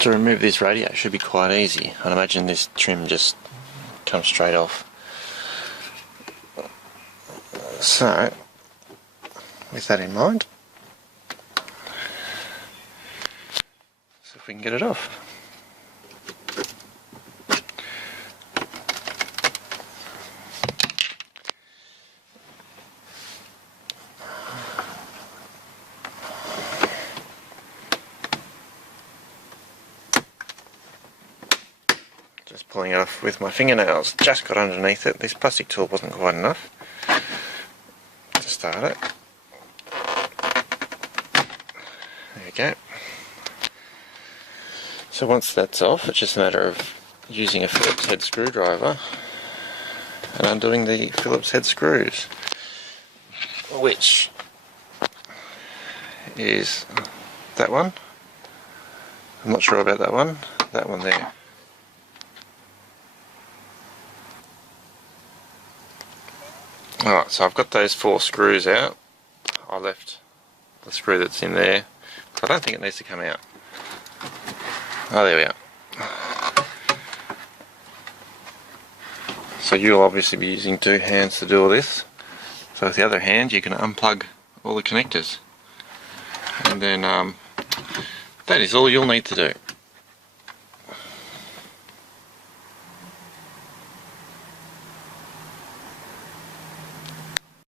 To remove this radiator should be quite easy. I'd imagine this trim just comes straight off. So, with that in mind, see if we can get it off. Just pulling it off with my fingernails. Just got underneath it. This plastic tool wasn't quite enough to start it. There we go. So once that's off, it's just a matter of using a Phillips head screwdriver and undoing the Phillips head screws, which is that one. I'm not sure about that one there. Alright, so I've got those 4 screws out. I left the screw that's in there. I don't think it needs to come out. Oh, there we are. So you'll obviously be using 2 hands to do all this. So with the other hand you can unplug all the connectors. And then that is all you'll need to do.